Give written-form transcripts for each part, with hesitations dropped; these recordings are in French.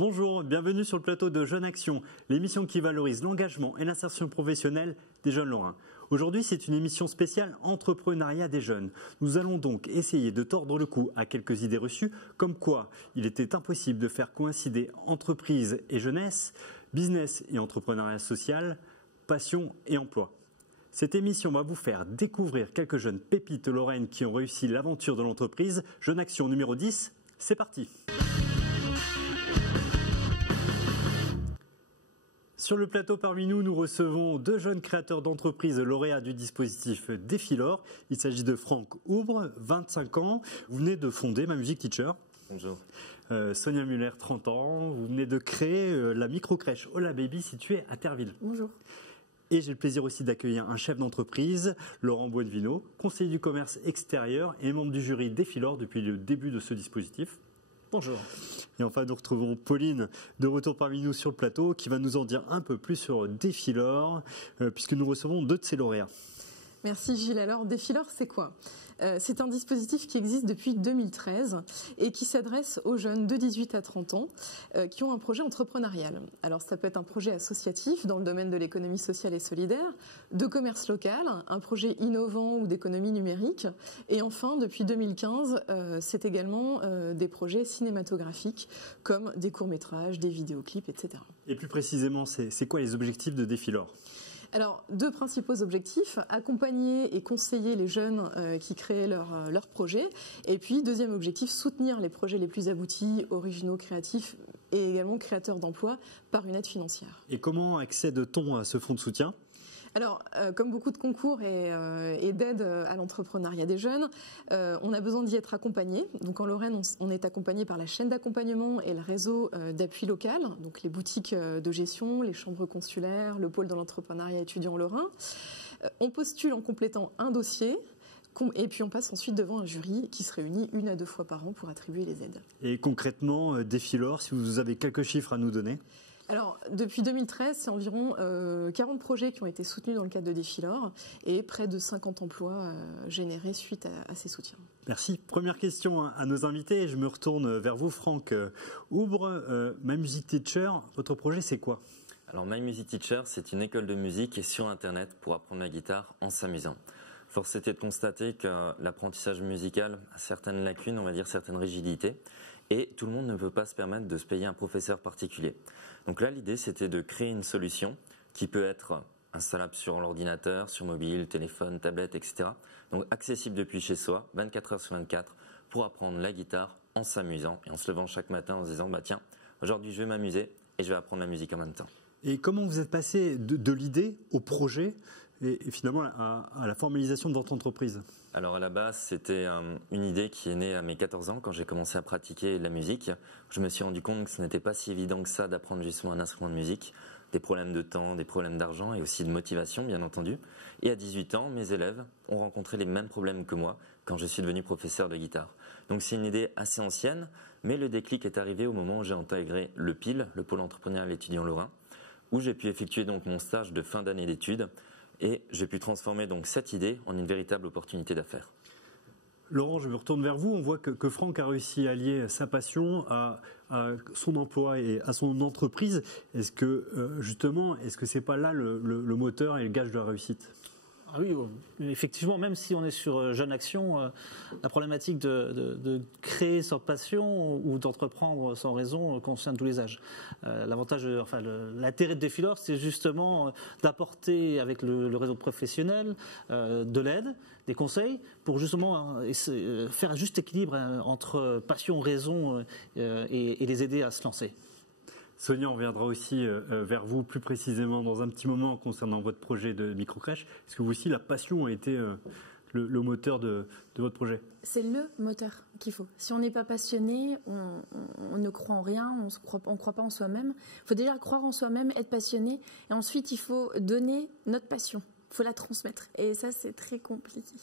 Bonjour, bienvenue sur le plateau de Jeunes Action, l'émission qui valorise l'engagement et l'insertion professionnelle des jeunes lorrains. Aujourd'hui, c'est une émission spéciale entrepreneuriat des jeunes. Nous allons donc essayer de tordre le cou à quelques idées reçues, comme quoi il était impossible de faire coïncider entreprise et jeunesse, business et entrepreneuriat social, passion et emploi. Cette émission va vous faire découvrir quelques jeunes pépites lorraines qui ont réussi l'aventure de l'entreprise. Jeune Action numéro 10, c'est parti! Sur le plateau parmi nous, nous recevons deux jeunes créateurs d'entreprises lauréats du dispositif Défilor. Il s'agit de Franck Oubre, 25 ans. Vous venez de fonder Ma Musique Teacher. Bonjour. Sonia Muller, 30 ans. Vous venez de créer la micro-crèche Hola Baby située à Terreville. Bonjour. Et j'ai le plaisir aussi d'accueillir un chef d'entreprise, Laurent Buonvino, conseiller du commerce extérieur et membre du jury Défilor depuis le début de ce dispositif. Bonjour. Et enfin, nous retrouvons Pauline, de retour parmi nous sur le plateau, qui va nous en dire un peu plus sur Défilor, puisque nous recevons deux de ses lauréats. Merci Gilles. Alors, Défilor, c'est quoi ? C'est un dispositif qui existe depuis 2013 et qui s'adresse aux jeunes de 18 à 30 ans qui ont un projet entrepreneurial. Alors, ça peut être un projet associatif dans le domaine de l'économie sociale et solidaire, de commerce local, un projet innovant ou d'économie numérique. Et enfin, depuis 2015, c'est également des projets cinématographiques comme des courts-métrages, des vidéoclips, etc. Et plus précisément, c'est quoi les objectifs de Défilor ? Alors, deux principaux objectifs, accompagner et conseiller les jeunes qui créent leur projet. Et puis, deuxième objectif, soutenir les projets les plus aboutis, originaux, créatifs et également créateurs d'emplois par une aide financière. Et comment accède-t-on à ce fonds de soutien ? Alors, comme beaucoup de concours et d'aide à l'entrepreneuriat des jeunes, on a besoin d'y être accompagné. Donc en Lorraine, on est accompagné par la chaîne d'accompagnement et le réseau d'appui local, donc les boutiques de gestion, les chambres consulaires, le pôle de l'entrepreneuriat étudiant lorrain. On postule en complétant un dossier. Et puis on passe ensuite devant un jury qui se réunit 1 à 2 fois par an pour attribuer les aides. Et concrètement, Défilor, si vous avez quelques chiffres à nous donner ? Alors, depuis 2013, c'est environ 40 projets qui ont été soutenus dans le cadre de Défilor et près de 50 emplois générés suite à ces soutiens. Merci. Première question à nos invités. Je me retourne vers vous, Franck Oubre. My Music Teacher, votre projet, c'est quoi ? Alors, My Music Teacher, c'est une école de musique et sur Internet pour apprendre la guitare en s'amusant. Force était de constater que l'apprentissage musical a certaines lacunes, on va dire certaines rigidités, et tout le monde ne peut pas se permettre de se payer un professeur particulier. Donc là, l'idée, c'était de créer une solution qui peut être installable sur l'ordinateur, sur mobile, téléphone, tablette, etc. Donc accessible depuis chez soi, 24 heures sur 24, pour apprendre la guitare en s'amusant et en se levant chaque matin en se disant « bah tiens, aujourd'hui je vais m'amuser et je vais apprendre la musique en même temps ». Et comment vous êtes passé de l'idée au projet et finalement à la formalisation de votre entreprise ? Alors à la base, c'était une idée qui est née à mes 14 ans quand j'ai commencé à pratiquer la musique. Je me suis rendu compte que ce n'était pas si évident que ça d'apprendre justement un instrument de musique. Des problèmes de temps, des problèmes d'argent et aussi de motivation bien entendu. Et à 18 ans, mes élèves ont rencontré les mêmes problèmes que moi quand je suis devenu professeur de guitare. Donc c'est une idée assez ancienne, mais le déclic est arrivé au moment où j'ai intégré le PIL, le pôle entrepreneurial étudiant lorrain, où j'ai pu effectuer donc mon stage de fin d'année d'études. Et j'ai pu transformer donc cette idée en une véritable opportunité d'affaires. Laurent, je me retourne vers vous. On voit que Franck a réussi à allier sa passion à son emploi et à son entreprise. Est-ce que justement, est-ce que c'est pas là le moteur et le gage de la réussite ? Ah oui, effectivement, même si on est sur Jeune Action, la problématique de créer sans passion ou d'entreprendre sans raison concerne tous les âges. L'intérêt de Défilor, c'est justement d'apporter avec le réseau professionnel de l'aide, des conseils, pour justement faire un juste équilibre entre passion, raison et les aider à se lancer. Sonia, on reviendra aussi vers vous plus précisément dans un petit moment concernant votre projet de microcrèche. Est-ce que vous aussi, la passion a été le moteur de votre projet ? C'est le moteur qu'il faut. Si on n'est pas passionné, on ne croit en rien, on ne croit pas en soi-même. Il faut déjà croire en soi-même, être passionné, et ensuite il faut donner notre passion. Il faut la transmettre. Et ça, c'est très compliqué.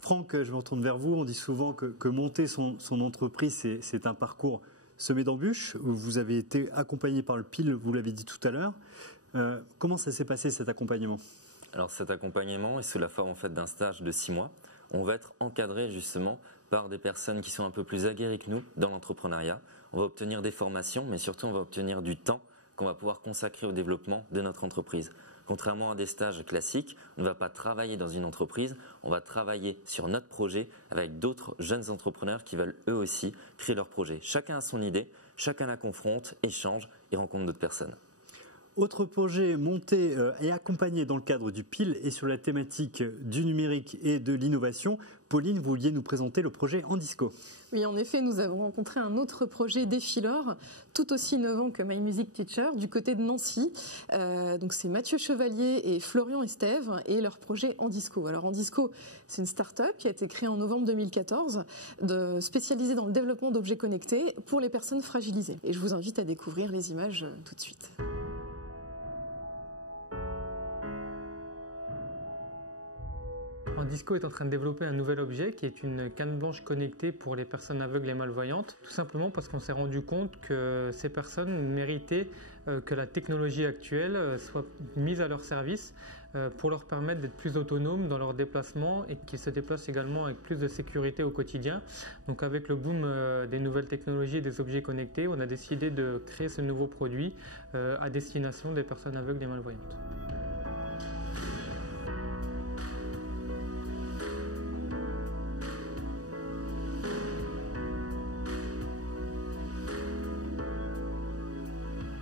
Franck, je me retourne vers vous. On dit souvent que monter son entreprise, c'est un parcours semé d'embûches. Vous avez été accompagné par le PIL, vous l'avez dit tout à l'heure. Comment ça s'est passé cet accompagnement ? Alors cet accompagnement est sous la forme en fait d'un stage de 6 mois. On va être encadré justement par des personnes qui sont un peu plus aguerries que nous dans l'entrepreneuriat. on va obtenir des formations, mais surtout on va obtenir du temps qu'on va pouvoir consacrer au développement de notre entreprise. Contrairement à des stages classiques, on ne va pas travailler dans une entreprise, on va travailler sur notre projet avec d'autres jeunes entrepreneurs qui veulent eux aussi créer leur projet. Chacun a son idée, chacun la confronte, échange et rencontre d'autres personnes. Autre projet monté et accompagné dans le cadre du PIL et sur la thématique du numérique et de l'innovation. Pauline, vous vouliez nous présenter le projet Andisco. Oui, en effet, nous avons rencontré un autre projet Défilor, tout aussi innovant que My Music Teacher, du côté de Nancy. Donc c'est Mathieu Chevalier et Florian Estève et leur projet Andisco. Alors Andisco, c'est une start-up qui a été créée en novembre 2014, spécialisée dans le développement d'objets connectés pour les personnes fragilisées. Et je vous invite à découvrir les images tout de suite. Andisco est en train de développer un nouvel objet qui est une canne blanche connectée pour les personnes aveugles et malvoyantes, tout simplement parce qu'on s'est rendu compte que ces personnes méritaient que la technologie actuelle soit mise à leur service pour leur permettre d'être plus autonomes dans leurs déplacements et qu'ils se déplacent également avec plus de sécurité au quotidien. Donc avec le boom des nouvelles technologies et des objets connectés, on a décidé de créer ce nouveau produit à destination des personnes aveugles et malvoyantes.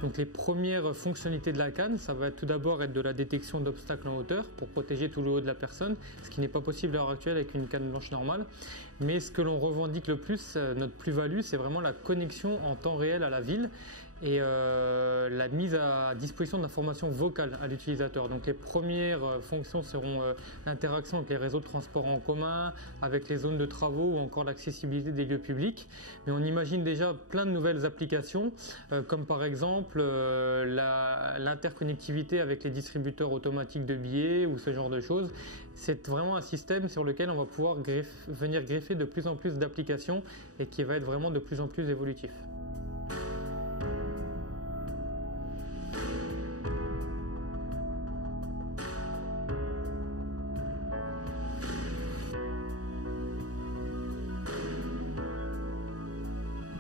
Donc les premières fonctionnalités de la canne, ça va tout d'abord être de la détection d'obstacles en hauteur pour protéger tout le haut de la personne, ce qui n'est pas possible à l'heure actuelle avec une canne blanche normale. Mais ce que l'on revendique le plus, notre plus-value, c'est vraiment la connexion en temps réel à la ville et la mise à disposition d'informations vocales à l'utilisateur. Donc les premières fonctions seront l'interaction avec les réseaux de transport en commun, avec les zones de travaux ou encore l'accessibilité des lieux publics. Mais on imagine déjà plein de nouvelles applications, comme par exemple l'interconnectivité avec les distributeurs automatiques de billets ou ce genre de choses. C'est vraiment un système sur lequel on va pouvoir venir greffer de plus en plus d'applications et qui va être vraiment de plus en plus évolutif.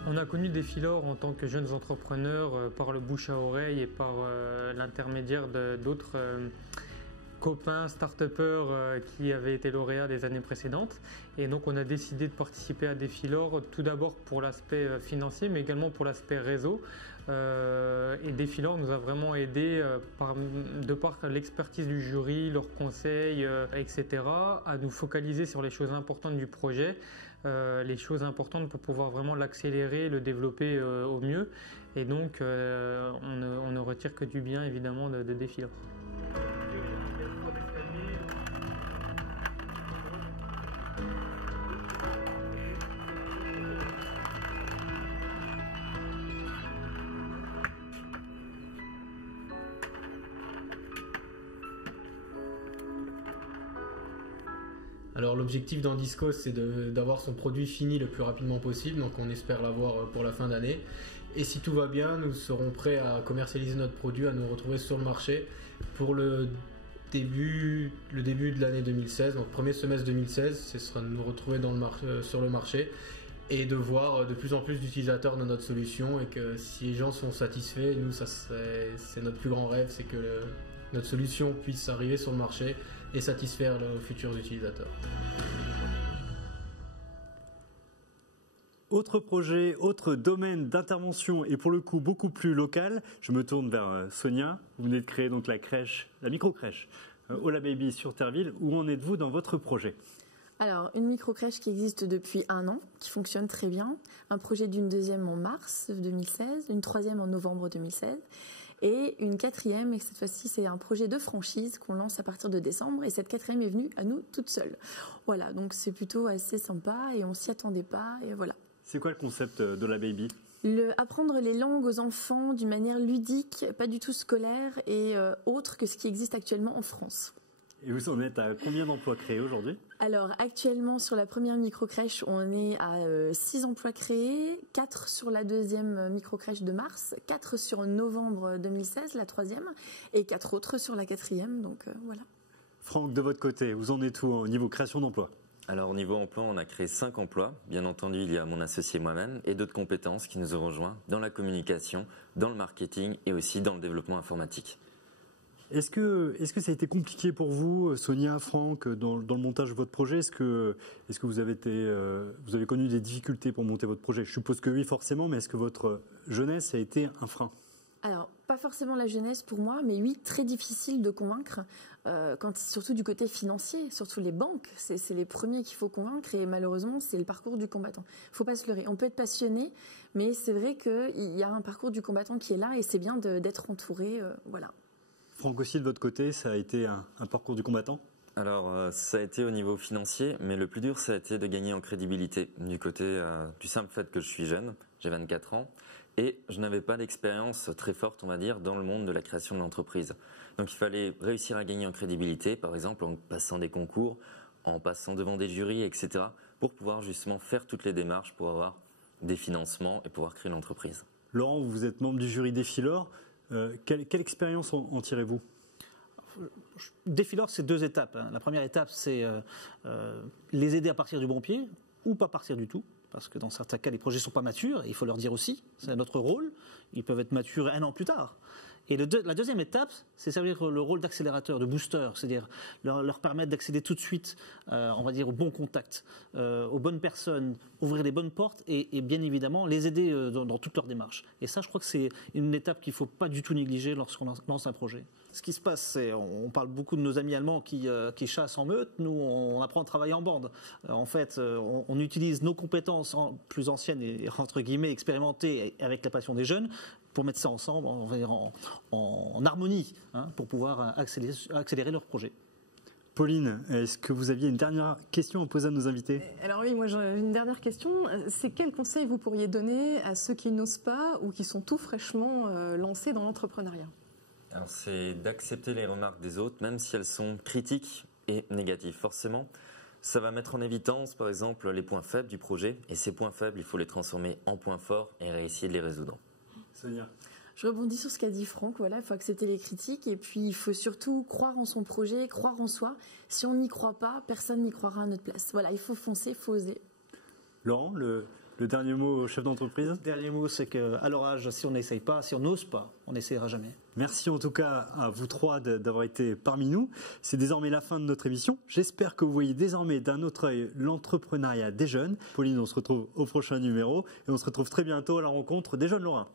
On a connu Défilor en tant que jeunes entrepreneurs par le bouche à oreille et par l'intermédiaire d'autres copains start-upers qui avaient été lauréats des années précédentes. Et donc on a décidé de participer à Défilor tout d'abord pour l'aspect financier mais également pour l'aspect réseau. Et Défilor nous a vraiment aidé de par l'expertise du jury, leurs conseils, etc. à nous focaliser sur les choses importantes du projet. Les choses importantes pour pouvoir vraiment l'accélérer, le développer au mieux. Et donc, on ne retire que du bien, évidemment, de Défilor. Alors l'objectif d'Andisco, c'est d'avoir son produit fini le plus rapidement possible, donc on espère l'avoir pour la fin d'année. Et si tout va bien, nous serons prêts à commercialiser notre produit, à nous retrouver sur le marché pour le début de l'année 2016, donc premier semestre 2016, ce sera de nous retrouver sur le marché et de voir de plus en plus d'utilisateurs de notre solution et que si les gens sont satisfaits, nous c'est notre plus grand rêve, c'est que notre solution puisse arriver sur le marché et satisfaire nos futurs utilisateurs. Autre projet, autre domaine d'intervention et pour le coup beaucoup plus local. Je me tourne vers Sonia. Vous venez de créer donc la micro-crèche Hola Baby sur Terreville. Où en êtes-vous dans votre projet ? Alors, une micro-crèche qui existe depuis 1 an, qui fonctionne très bien. Un projet d'une deuxième en mars 2016, une troisième en novembre 2016. Et une quatrième, et cette fois-ci c'est un projet de franchise qu'on lance à partir de décembre, et cette quatrième est venue à nous toute seule. Voilà, donc c'est plutôt assez sympa et on s'y attendait pas, et voilà. C'est quoi le concept d'Hola Baby ? Apprendre les langues aux enfants d'une manière ludique, pas du tout scolaire et autre que ce qui existe actuellement en France. Et vous en êtes à combien d'emplois créés aujourd'hui ? Alors actuellement sur la première microcrèche, on est à 6 emplois créés, 4 sur la deuxième microcrèche de mars, 4 sur novembre 2016, la troisième, et 4 autres sur la quatrième, donc voilà. Franck, de votre côté, vous en êtes où au niveau création d'emplois ? Alors au niveau emploi, on a créé 5 emplois. Bien entendu, il y a mon associé moi-même et d'autres compétences qui nous ont rejoints dans la communication, dans le marketing et aussi dans le développement informatique. Est-ce que ça a été compliqué pour vous, Sonia, Franck, dans le montage de votre projet? Est-ce que vous avez connu des difficultés pour monter votre projet? Je suppose que oui, forcément, mais est-ce que votre jeunesse a été un frein? Alors, pas forcément la jeunesse pour moi, mais oui, très difficile de convaincre, surtout du côté financier, surtout les banques, c'est les premiers qu'il faut convaincre et malheureusement, c'est le parcours du combattant. Il ne faut pas se leurrer, on peut être passionné, mais c'est vrai qu'il y a un parcours du combattant qui est là et c'est bien d'être entouré, voilà. Franck aussi, de votre côté, ça a été un parcours du combattant? Alors, ça a été au niveau financier, mais le plus dur, ça a été de gagner en crédibilité du côté du simple fait que je suis jeune, j'ai 24 ans, et je n'avais pas d'expérience très forte, on va dire, dans le monde de la création de l'entreprise. Donc il fallait réussir à gagner en crédibilité, par exemple en passant des concours, en passant devant des jurys, etc., pour pouvoir justement faire toutes les démarches pour avoir des financements et pouvoir créer l'entreprise. Laurent, vous êtes membre du jury Défilor. Quelle expérience en tirez-vous? Défilor, c'est 2 étapes. La première étape, c'est les aider à partir du bon pied ou pas partir du tout. Parce que dans certains cas, les projets ne sont pas matures, et il faut leur dire aussi, c'est notre rôle. Ils peuvent être matures 1 an plus tard. Et la deuxième étape, c'est servir le rôle d'accélérateur, de booster, c'est-à-dire leur permettre d'accéder tout de suite, on va dire, aux bons contacts, aux bonnes personnes, ouvrir les bonnes portes et bien évidemment les aider dans toute leur démarche. Et ça, je crois que c'est une étape qu'il ne faut pas du tout négliger lorsqu'on lance un projet. Ce qui se passe, c'est on parle beaucoup de nos amis allemands qui chassent en meute. Nous, on apprend à travailler en bande. En fait, on utilise nos compétences plus anciennes et entre guillemets expérimentées avec la passion des jeunes pour mettre ça ensemble, on va dire en harmonie, pour pouvoir accélérer leur projet. Pauline, est-ce que vous aviez une dernière question à poser à nos invités? Alors oui, moi j'ai une dernière question. C'est quel conseil vous pourriez donner à ceux qui n'osent pas ou qui sont tout fraîchement lancés dans l'entrepreneuriat? Alors c'est d'accepter les remarques des autres, même si elles sont critiques et négatives. Forcément, ça va mettre en évidence, par exemple, les points faibles du projet. Et ces points faibles, il faut les transformer en points forts et réussir de les résoudre. Sonia. Je rebondis sur ce qu'a dit Franck, voilà, il faut accepter les critiques et puis il faut surtout croire en son projet, croire en soi. Si on n'y croit pas, personne n'y croira à notre place. Voilà, il faut foncer, il faut oser. Laurent, le dernier mot au chef d'entreprise? Le dernier mot, c'est qu'à leur âge, si on n'essaye pas, si on n'ose pas, on n'essayera jamais. Merci en tout cas à vous 3 d'avoir été parmi nous. C'est désormais la fin de notre émission. J'espère que vous voyez désormais d'un autre œil l'entrepreneuriat des jeunes. Pauline, on se retrouve au prochain numéro et on se retrouve très bientôt à la rencontre des jeunes Lorrains.